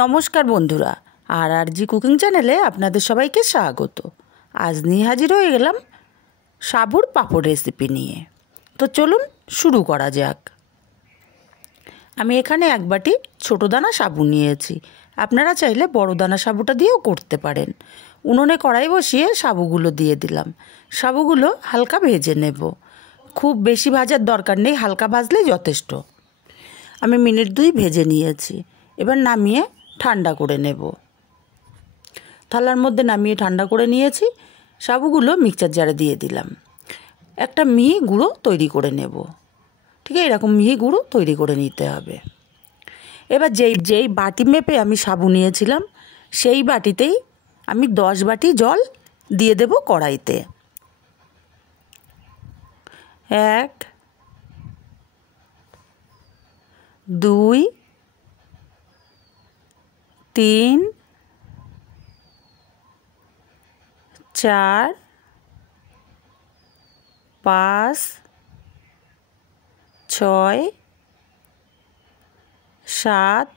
নমস্কার বন্ধুরা, আর জি কুকিং চ্যানেলে আপনাদের সবাইকে স্বাগত। আজ নিয়ে হাজির হয়ে গেলাম সাবুর পাঁপড় রেসিপি নিয়ে। তো চলুন শুরু করা যাক। আমি এখানে এক বাটি ছোটো দানা সাবু নিয়েছি। আপনারা চাইলে বড় দানা সাবুটা দিয়েও করতে পারেন। উনুনে কড়াই বসিয়ে সাবুগুলো দিয়ে দিলাম। সাবুগুলো হালকা ভেজে নেব। খুব বেশি ভাজার দরকার নেই, হালকা ভাজলেই যথেষ্ট। আমি মিনিট 2 ভেজে নিয়েছি। এবার নামিয়ে ঠান্ডা করে নেব। থালার মধ্যে নামিয়ে ঠান্ডা করে নিয়েছি। সাবুগুলো মিক্সচার জারে দিয়ে দিলাম। একটা মিহি গুঁড়ো তৈরি করে নেব। ঠিক আছে, এরকম মিহি গুঁড়ো তৈরি করে নিতে হবে। এবার যেই বাটি মেপে আমি সাবু নিয়েছিলাম সেই বাটিতেই আমি 10 বাটি জল দিয়ে দেব কড়াইতে। 1 2 3 4 5 6 7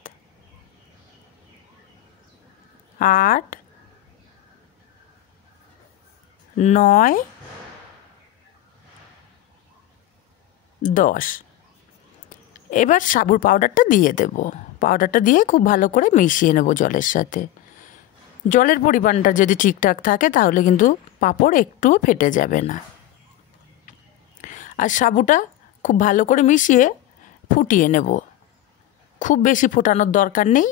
8 9 10। এবার সাবুর পাউডারটা দিয়ে দেব। পাউডারটা দিয়ে খুব ভালো করে মিশিয়ে নেব জলের সাথে। জলের পরিমাণটা যদি ঠিকঠাক থাকে তাহলে কিন্তু পাঁপড় একটুও ফেটে যাবে না। আর সাবুটা খুব ভালো করে মিশিয়ে ফুটিয়ে নেব। খুব বেশি ফোটানোর দরকার নেই,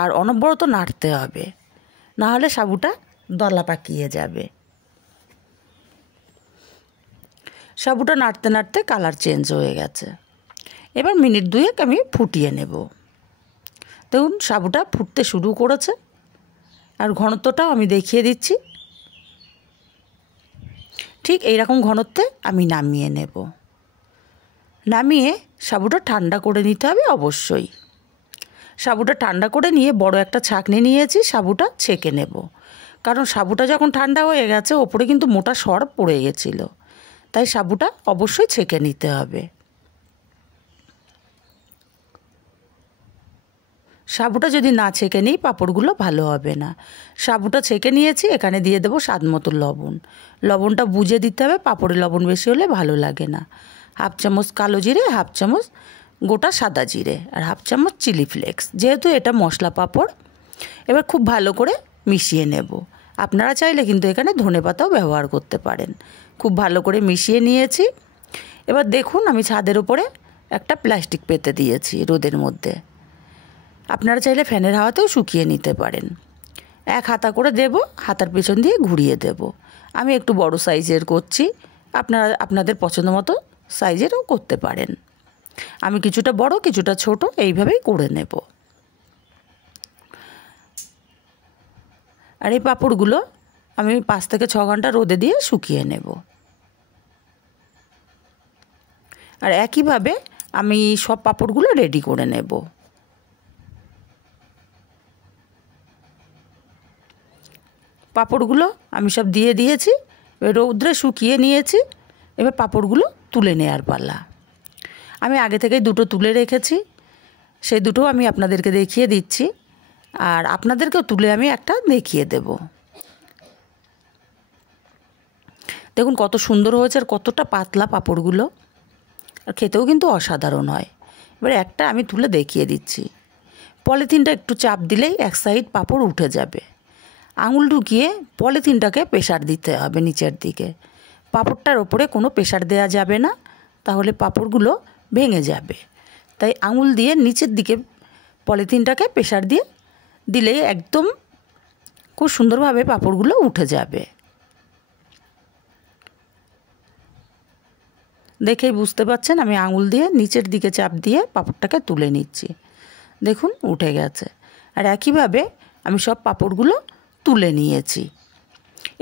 আর অনবরত নাড়তে হবে, না হলে সাবুটা দলা পাকিয়ে যাবে। সাবুটা নাড়তে নাড়তে কালার চেঞ্জ হয়ে গেছে। এবার মিনিট 2 আমি ফুটিয়ে নেব। দেখুন সাবুটা ফুটতে শুরু করেছে, আর ঘনত্বটাও আমি দেখিয়ে দিচ্ছি। ঠিক এইরকম ঘনত্বে আমি নামিয়ে নেব। নামিয়ে সাবুটা ঠান্ডা করে নিতে হবে অবশ্যই। সাবুটা ঠান্ডা করে নিয়ে বড় একটা ছাঁকনি নিয়েছি, সাবুটা ছেঁকে নেব। কারণ সাবুটা যখন ঠান্ডা হয়ে গেছে ওপরে কিন্তু মোটা সর পড়ে গেছিলো, তাই সাবুটা অবশ্যই ছেঁকে নিতে হবে। সাবুটা যদি না ছেঁকে নিই পাঁপড়গুলো ভালো হবে না। সাবুটা ছেঁকে নিয়েছি, এখানে দিয়ে দেবো স্বাদ মতো লবণ। লবণটা বুঝে দিতে হবে, পাঁপড়ে লবণ বেশি হলে ভালো লাগে না। 1/2 চামচ কালো জিরে, 1/2 চামচ গোটা সাদা জিরে, আর 1/2 চামচ চিলি ফ্লেক্স, যেহেতু এটা মশলা পাঁপড়। এবার খুব ভালো করে মিশিয়ে নেব। আপনারা চাইলে কিন্তু এখানে ধনেপাতাও ব্যবহার করতে পারেন। খুব ভালো করে মিশিয়ে নিয়েছি। এবার দেখুন আমি ছাদের ওপরে একটা প্লাস্টিক পেতে দিয়েছি রোদের মধ্যে। আপনারা চাইলে ফ্যানের হাওয়াতেও শুকিয়ে নিতে পারেন। 1 হাতা করে দেব, হাতার পেছন দিয়ে ঘুরিয়ে দেব। আমি একটু বড় সাইজের করছি, আপনারা আপনাদের পছন্দ মতো সাইজেরও করতে পারেন। আমি কিছুটা বড় কিছুটা ছোট এইভাবেই করে নেব। আর এই পাঁপড়গুলো আমি 5 থেকে 6 ঘন্টা রোদে দিয়ে শুকিয়ে নেব। আর একইভাবে আমি সব পাঁপড়গুলো রেডি করে নেব। পাঁপড়গুলো আমি সব দিয়ে দিয়েছি, রৌদ্রে শুকিয়ে নিয়েছি। এবার পাঁপড়গুলো তুলে নেওয়ার পালা। আমি আগে থেকেই 2টো তুলে রেখেছি, সেই 2টো আমি আপনাদেরকে দেখিয়ে দিচ্ছি, আর আপনাদেরকেও তুলে আমি একটা দেখিয়ে দেব। দেখুন কত সুন্দর হয়েছে, আর কতটা পাতলা পাঁপড়গুলো, আর খেতেও কিন্তু অসাধারণ হয়। এবার একটা আমি তুলে দেখিয়ে দিচ্ছি। পলিথিনটা একটু চাপ দিলেই এক সাইড পাঁপড় উঠে যাবে। আঙুল ঢুকিয়ে পলিথিনটাকে প্রেসার দিতে হবে নিচের দিকে। পাঁপড়টার ওপরে কোনো প্রেসার দেওয়া যাবে না, তাহলে পাঁপড়গুলো ভেঙে যাবে। তাই আঙুল দিয়ে নিচের দিকে পলিথিনটাকে প্রেসার দিয়ে দিলেই একদম খুব সুন্দরভাবে পাঁপড়গুলো উঠে যাবে। দেখেই বুঝতে পারছেন আমি আঙুল দিয়ে নিচের দিকে চাপ দিয়ে পাঁপড়টাকে তুলে নিচ্ছি। দেখুন উঠে গেছে। আর একইভাবে আমি সব পাঁপড়গুলো তুলে নিয়েছি।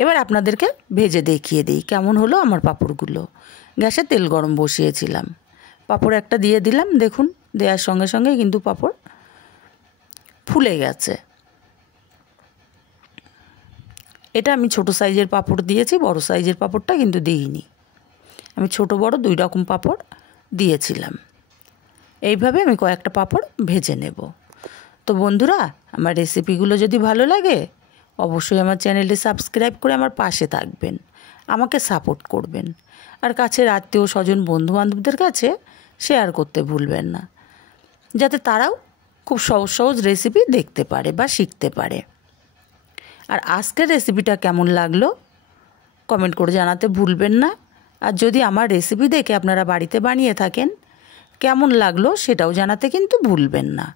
এবার আপনাদেরকে ভেজে দেখিয়ে দিই কেমন হলো আমার পাঁপড়গুলো। গ্যাসে তেল গরম বসিয়েছিলাম, পাঁপড় একটা দিয়ে দিলাম। দেখুন দেওয়ার সঙ্গে সঙ্গে কিন্তু পাঁপড় ফুলে গেছে। এটা আমি ছোট সাইজের পাঁপড় দিয়েছি, বড় সাইজের পাঁপড়টা কিন্তু দিইনি। আমি ছোট বড় 2 রকম পাঁপড় দিয়েছিলাম। এইভাবে আমি কয়েকটা পাঁপড় ভেজে নেব। তো বন্ধুরা, আমার রেসিপিগুলো যদি ভালো লাগে অবশ্যই আমার চ্যানেলটি সাবস্ক্রাইব করে আমার পাশে থাকবেন, আমাকে সাপোর্ট করবেন। আর কাছের আত্মীয় স্বজন বন্ধুবান্ধবদের কাছে শেয়ার করতে ভুলবেন না, যাতে তারাও খুব সহজ সহজ রেসিপি দেখতে পারে বা শিখতে পারে। আর আজকের রেসিপিটা কেমন লাগলো কমেন্ট করে জানাতে ভুলবেন না। আর যদি আমার রেসিপি দেখে আপনারা বাড়িতে বানিয়ে থাকেন কেমন লাগলো সেটাও জানাতে কিন্তু ভুলবেন না।